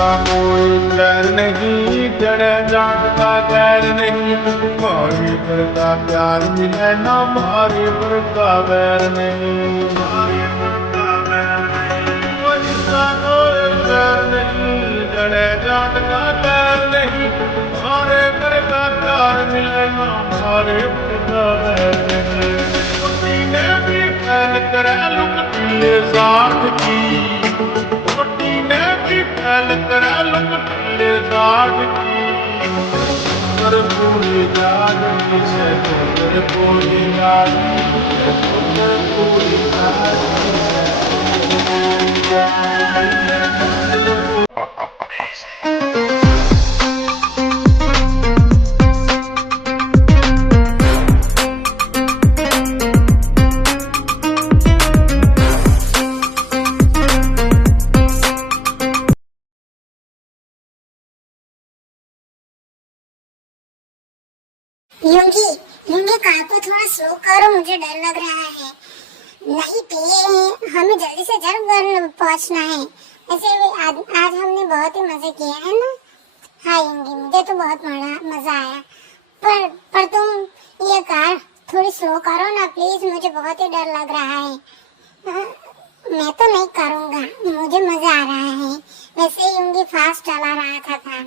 का कोई डर नहीं, जड़े जाट का खैर नहीं। मारी पर का प्यार मिले ना, मारी पर का बैर नहीं, मारी पर का बैर नहीं। कोई सा कोई बैर नहीं, जड़े जाट का खैर नहीं। मारे पर का प्यार मिले ना, मारे पर का बैर नहीं। कुत्ती ने भी फैल कर लुकती है साथ की, फैल कर लुकती साग की। कर पूरी जागती से कर पूरी जागती से कर पूरी जागती से। यूंगी यूंगी कार को थोड़ा स्लो करो, मुझे डर लग रहा है। नहीं पे हमें जल्दी से जल्द पहुंचना है। ऐसे आज हमने बहुत ही मजे किए हैं ना। हाँ यूंगी, मुझे तो बहुत मजा आया। पर तुम ये कार थोड़ी स्लो करो ना प्लीज, मुझे बहुत ही डर लग रहा है। मैं तो नहीं करूँगा, मुझे मजा आ रहा है। वैसे यूंगी फास्ट चला रहा था कार,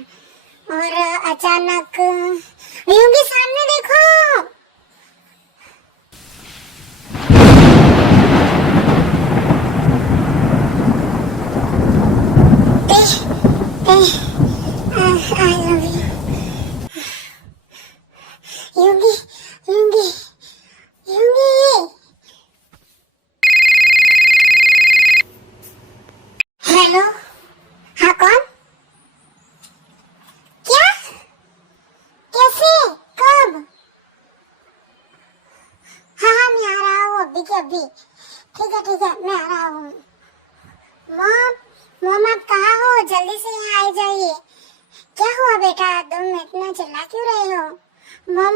और अचानक यूंगी सामने देखो। I love you. यूंगी यूंगी यूंगी। हेलो, हाँ कौन? क्या? कैसे? कब? हाँ मैं आ रहा हूँ अभी के अभी। ठीक है मैं आ रहा हूँ। मॉम आप कहाँ हो? जल्दी से यहाँ आ जाइए। क्या हुआ बेटा, तुम इतना चिल्ला क्यों रहे हो? मॉम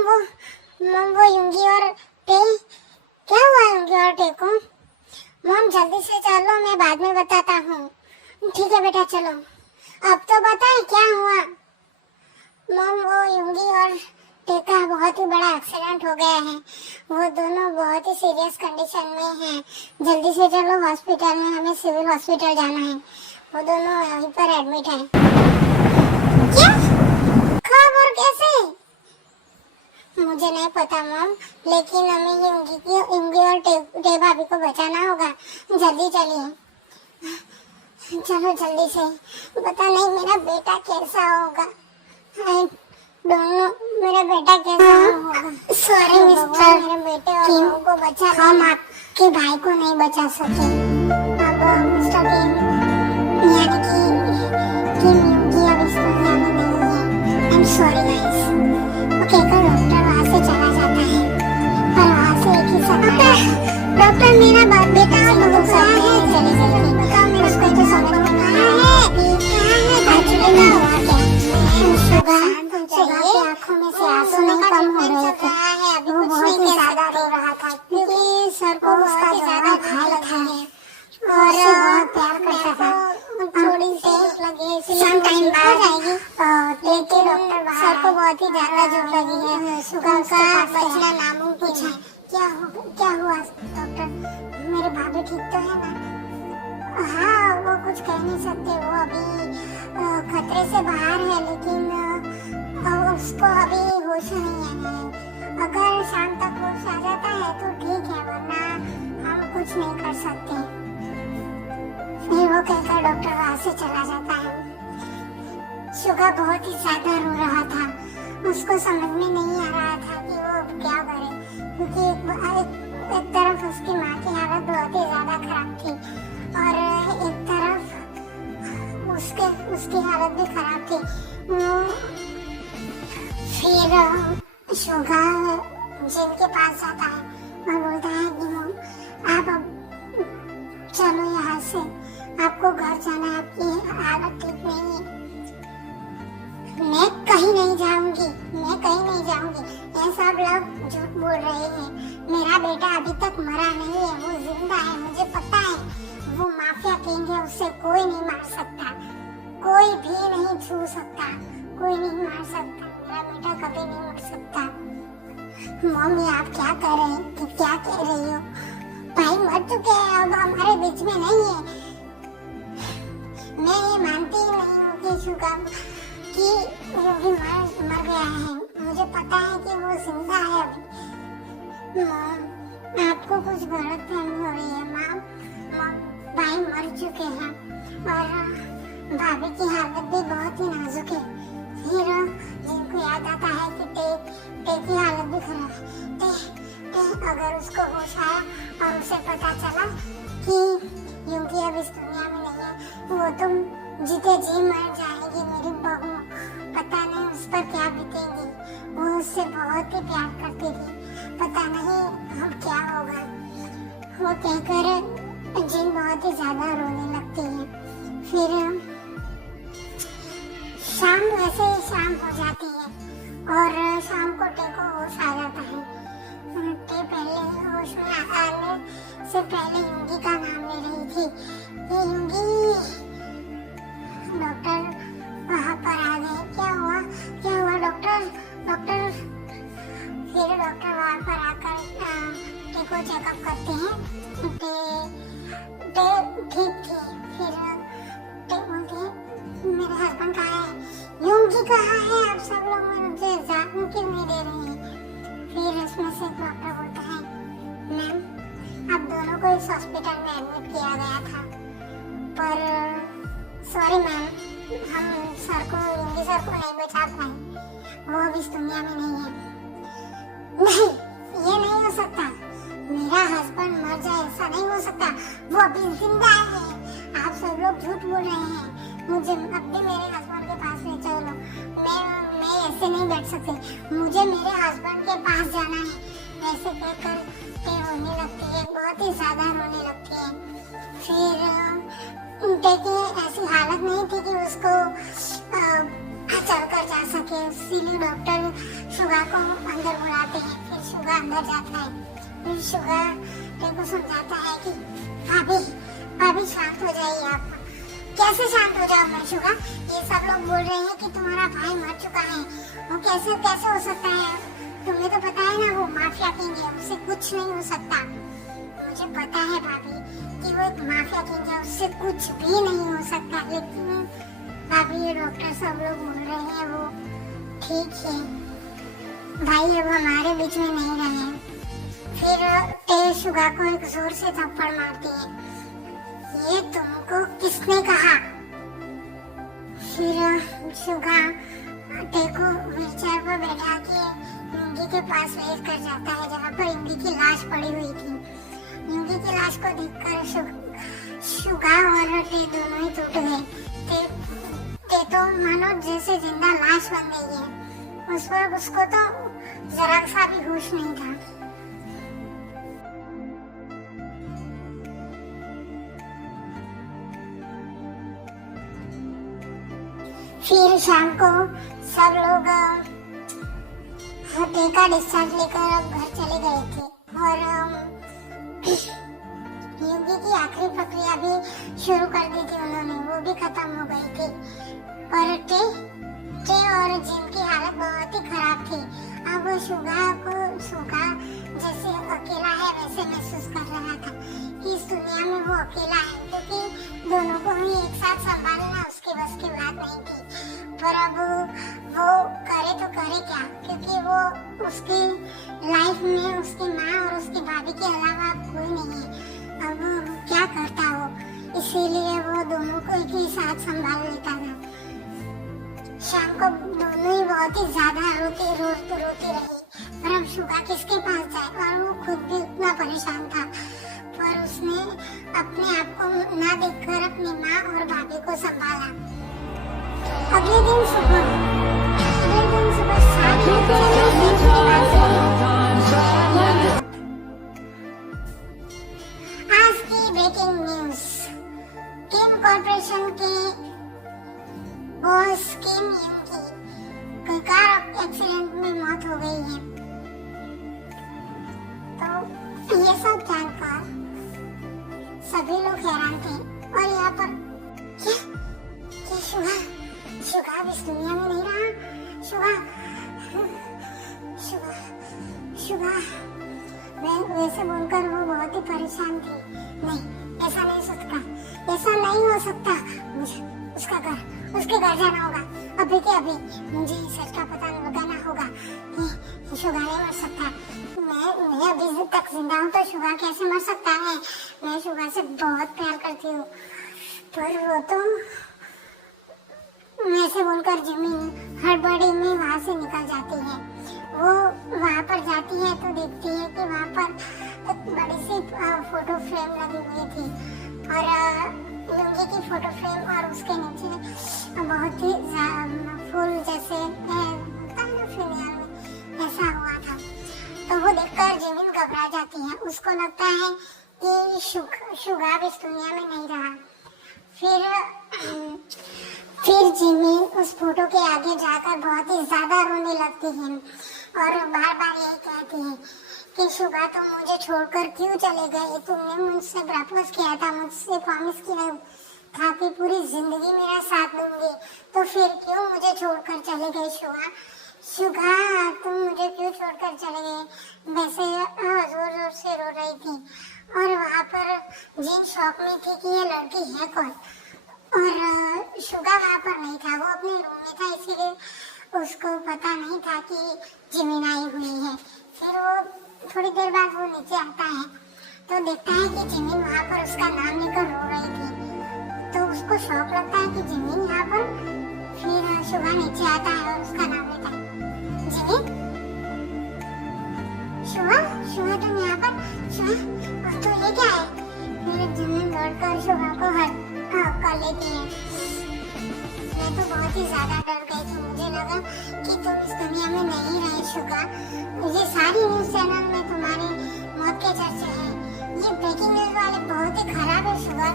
वो यूंगी और टे। क्या हुआ यूंगी और टे को? मॉम जल्दी से चलो, मैं बाद में बताता हूँ। ठीक है बेटा चलो, अब तो बताएं क्या हुआ। मॉम वो यूंगी और टे का बहुत ही बड़ा एक्सीडेंट हो गया है। वो दोनों बहुत ही सीरियस कंडीशन में हैं। जल्दी से चलो हॉस्पिटल में, हमें सिविल हॉस्पिटल जाना है। वो दोनों यहीं पर एडमिट हैं। क्या? कब और कैसे? मुझे नहीं पता मॉम, लेकिन हमें यूंगी और टे भाभी को बचाना होगा। जल्दी चलिए, चलो जल्दी से। पता नहीं मेरा बेटा कैसा होगा। दोनों मेरा बेटा कैसा होगा। सॉरी मिस्टर, मेरे बेटे और बहू को बचा, हम आपके भाई को नहीं बचा सके। अब मिस्टर यानी कि यूंगी अब इस दुनिया में नहीं है। I am sorry guys. Okay, कल डॉक्टर वहाँ से चला जाता है, पर वहाँ से एक ही समय डॉक्टर मेरा बेटा और बहू कहाँ है? चले जाइए, बताओ मेरे को तो समझ में नहीं आ रहा है। एक्चुअली ना हुआ क्या, सुबह के आँखों में से आंसू नहीं कम हो रहे थे। वो बहुत ही ज्यादा रो रहा था क्योंकि सर को उसका ज्यादा भाई था और बहुत प्यार करता था। थोड़ी सी लगी सम टाइम बाद आएगी, लेकिन डॉक्टर सर को बहुत ही ज्यादा जोर लगी है। उनका बचना नामुमकिन है। क्या हुआ डॉक्टर? मेरे भाभी ठीक तो है ना? हाँ, वो कुछ कह नहीं सकते, वो अभी खतरे से बाहर है, लेकिन उसको अभी होश नहीं है। अगर शाम तक होश आ जाता है तो ठीक है, वरना हम कुछ नहीं कर सकते। फिर वो कहकर डॉक्टर वहाँ से चला जाता है। सुगा बहुत ही ज्यादा रो रहा था। उसको समझ में नहीं आ रहा था कि वो क्या करे, क्योंकि एक तरफ उसकी माँ की हालत बहुत ही ज्यादा खराब थी और एक तरफ उसकी हालत भी खराब थी। फिर सुगा जिन के पास जाता है और बोलता है कि आप अब चलो यहाँ से, आपको घर जाना है, आपकी हालत ठीक नहीं है। मैं कहीं नहीं जाऊंगी। ये सब लोग झूठ बोल रहे हैं। मेरा बेटा अभी तक मरा नहीं है, वो जिंदा है, मुझे पता है। वो माफिया किंग है, उससे कोई नहीं मार सकता, कोई भी छू सकता, कोई नहीं मार सकता, मेरा बेटा कभी नहीं उठ सकता। मम्मी आप क्या कर रहे हैं, कि क्या कह रही हो? भाई मर चुके हैं, अब हमारे बीच में नहीं है। मैं ये मानती ही नहीं हूँ कि शुगा कि वो भी मर गया है। मुझे पता है कि वो जिंदा है अभी। आपको कुछ गलतफहमी हो रही है। माँ भाई मर चुके हैं और भाभी की हालत भी बहुत ही नाजुक है। फिर जिनको याद आता है कि टे की हालत भी खराब है। टे अगर उसको होश आया और उसे पता चला कि यूंकी अब इस दुनिया में नहीं है, वो तो जीते जी मर जाएगी। मेरी बहू पता नहीं उस पर क्या बीतेगी। वो उससे बहुत ही प्यार करती थी, पता नहीं अब क्या होगा। वो कहकर जिन बहुत ही ज्यादा रोने लगती है। फिर शाम वैसे ही शाम हो जाती है और शाम को टे को होश आ जाता है। टे पहले होश में आने से पहले यूंगी का नाम ले रही थी। ये यूंगी, डॉक्टर वहाँ पर आ गए। क्या हुआ डॉक्टर? फिर डॉक्टर वहाँ पर आकर टे को चेकअप करते हैं। टे ठीक थी। फिर टे बोलती है मेरे हस्बैंड कहाँ है? यूंगी कहाँ है? आप सब लोग मुझे जान क्यों नहीं दे रहे हैं? फिर उसमें से डॉक्टर बोलता है मैम आप दोनों को इस हॉस्पिटल में एडमिट किया गया था, पर सॉरी मैम हम यूंगी सर को नहीं बचा पाए। वो अब इस दुनिया में नहीं है। नहीं, ये नहीं हो सकता। मेरा हस्बैंड मर जाए ऐसा नहीं हो सकता। वो अभी जिंदा है। आप सब लोग झूठ बोल रहे हैं। मुझे अब भी मेरे हस्बैंड के पास ले चलो। मैं ऐसे नहीं बैठ सकती। मुझे मेरे हस्बैंड के पास जाना है। ऐसे कहकर टे रोने लगती है, बहुत ही ज्यादा रोने लगती है। फिर टे की ऐसी हालत नहीं थी कि उसको चलकर जा सके। इसीलिए डॉक्टर शुगा को अंदर बुलाते हैं। फिर शुगा अंदर जाता है। फिर शुगा टे को समझाता है कि भाभी शांत हो जाइए। आप कैसे शांत हो जाओ मैं शुगा? ये सब लोग बोल रहे हैं कि तुम्हारा भाई मर चुका है। वो कैसे हो सकता है? तुम्हें तो पता है ना वो माफिया किंग है, उससे कुछ नहीं हो सकता। मुझे पता है भाभी कि वो एक माफिया किंग है, उससे कुछ भी नहीं हो सकता। लेकिन भाभी ये डॉक्टर सब लोग बोल रहे हैं वो ठीक है। भाई अब हमारे बीच में नहीं रहे। फिर टे शुगा को एक जोर से थप्पड़ मारती है। ये तुमको किसने कहा? फिर शुगा टे को व्हीलचेयर पर बैठा के यूंगी के पास ले कर जाता है जहाँ पर यूंगी की लाश पड़ी हुई थी। यूंगी की लाश को देखकर शुगा और टे दोनों ही टूट गए। टे तो मानो जैसे जिंदा लाश बन गई है। उस पर उसको तो जरा सा भी होश नहीं था। फिर शाम को सब लोग टे का डिस्चार्ज लेकर अब घर चले गए थे और यूंगी की आखिरी प्रक्रिया भी शुरू कर दी थी उन्होंने, वो भी खत्म हो गई थी। और टे और जिन की हालत बहुत ही खराब थी। अब वो शुगा जैसे अकेला है वैसे महसूस कर रहा था कि इस दुनिया में वो अकेला है, क्योंकि दोनों को ही एक साथ संभालना उसके बस की बात नहीं थी। पर अब वो करे तो करे क्या, क्योंकि वो उसकी लाइफ में उसकी माँ और उसकी भाभी के अलावा कोई नहीं है। अब क्या करता वो, इसीलिए वो दोनों को एक ही साथ संभाल लेता था। शाम को दोनों ही बहुत ही ज्यादा रोती रही। पर अब शुगा किसके पास जाए, और वो खुद भी उतना परेशान था। पर उसने अपने आप को ना देखकर अपनी माँ और भाभी को संभाला। अगले दिन सुबह 7 आज की ब्रेकिंग न्यूज, किम कॉर्पोरेशन के बॉस किम यूंगी की कार एक्सीडेंट में मौत हो गई है। तो ये सब जानकर सभी लोग हैरान थे। और यहाँ पर क्या शुगा अब इस दुनिया में नहीं रहा। शुगा शुगा शुगा वैसे बोलकर वो बहुत ही परेशान थी। नहीं, ऐसा नहीं सकता, ऐसा नहीं हो सकता। मुझे उसके घर जाना होगा अभी के अभी। मुझे सच का पता लगाना होगा कि शुगा नहीं मर सकता। मैं अभी तक जिंदा हूँ तो शुगा कैसे मर सकता है? मैं शुगा से बहुत प्यार करती हूँ। पर वो तो ऐसे बोलकर जिमी हड़बड़ी में वहाँ से निकल जाती है। वो वहाँ पर जाती है तो देखती है कि वहाँ पर एक बड़ी सी फोटो फ्रेम लगी हुई थी और लुंगी की फोटो फ्रेम और उसके नीचे बहुत ही फूल जैसे ऐसा हुआ था। तो वो देखकर जिमिन घबरा जाती है। उसको लगता है कि शुगा अब इस दुनिया में नहीं रहा। फिर जिमिन उस फोटो के आगे जाकर बहुत ही ज्यादा रोने लगती है और बार बार यही कहती है कि शुगा तुम मुझे छोड़कर क्यों चले गए? तुमने मुझसे प्रपोज किया था, मुझसे प्रॉमिस किया था कि पूरी जिंदगी मेरा साथ दूंगी, तो फिर क्यों मुझे छोड़कर चले गए शुगा? शुगा तुम मुझे क्यों छोड़कर चले गए? वैसे जोर जोर से रो रही थी और वहाँ पर जिन शौक में थी कि ये लड़की है कौन, और शुगा वहाँ पर नहीं था। वो अपने रूम में था, इसीलिए उसको पता नहीं था कि जिमिन आई हुई है। फिर वो थोड़ी देर बाद वो नीचे आता है तो देखता है कि जिमिन वहाँ पर उसका नाम लेकर रो रही थी। तो उसको शौक लगता है कि जिमिन यहाँ पर। फिर शुगा नीचे आता है और उसका नाम लेता है, जिमिन। शुगा तुम यहाँ पर? शुगा तो ये क्या है? फिर जिमिन दौड़कर शुगा को हक कर लेती है। मैं तो बहुत ही ज्यादा डर गई थी। मुझे लगा कि तुम इस दुनिया में नहीं रहे शुगा। ये सारी न्यूज चैनल में तुम्हारी मौत के चर्चे हैं। ये ब्रेकिंग न्यूज वाले बहुत ही खराब है शुगा।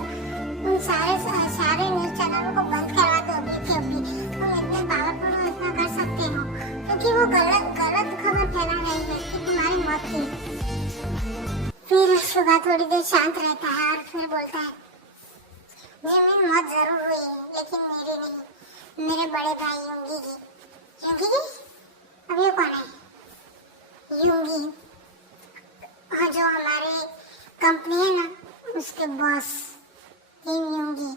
उन सारे न्यूज चैनलों को बंद करवा दो अभी के अभी। तुम इतने पावरफुल हो, इतना कर सकते हो, क्योंकि वो गलत खबर फैला रही है कि तुम्हारी मौत थी। फिर शुगा थोड़ी देर शांत रहता है और फिर बोलता है, जिमिन मौत जरूर हुई है लेकिन मेरी नहीं, मेरे बड़े भाई युंगी की। युंगी की? अब ये कौन है? युंगी, और जो हमारे कंपनी है ना, उसके बॉस किम युंगी,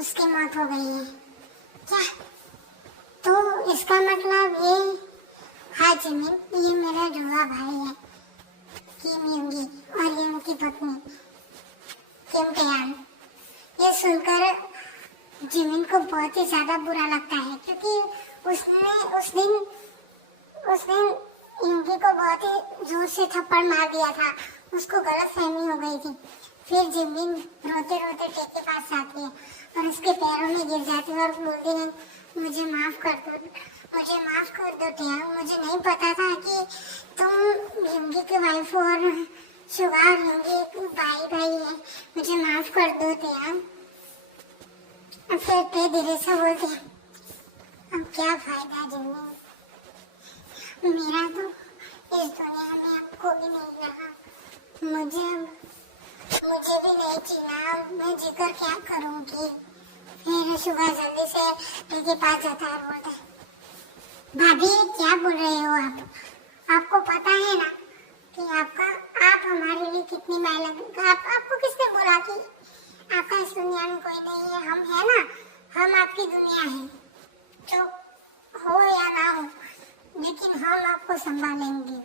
उसकी मौत हो गई है। क्या? तो इसका मतलब ये, हाँ जिमिन, ये मेरा जुड़वा भाई है किम युंगी और ये उनकी पत्नी किम टयान। ये सुनकर जिमिन को बहुत ही ज्यादा बुरा लगता है क्योंकि उसने उस दिन युंगी को बहुत ही जोर से थप्पड़ मार दिया था। उसको गलतफहमी हो गई थी। फिर जिमिन रोते रोते टेक के पास जाती है और उसके पैरों में गिर जाती है और बोलती है, मुझे माफ कर दो टिया। मुझे नहीं पता था कि तुम युंगी की वाइफ हो और शुगा और युंगी भाई है। मुझे माफ कर दो टिया। फिर ते धीरे से बोलते हैं, अब क्या फायदा जिमिन, मेरा तो इस दुनिया में अब कोई नहीं रहा। मुझे भी नहीं जीना, मैं जीकर क्या करूंगी? फिर शुगा जल्दी से ते के पास जाता है और बोलता है, भाभी क्या बोल रहे हो आप? आपको पता है ना कि आप हमारे लिए कितनी मेहनत। आपको किसने बोला कि आपका इस दुनिया में कोई नहीं है? हम है ना, हम आपकी दुनिया है। जो हो या ना हो, लेकिन हम आपको संभालेंगे।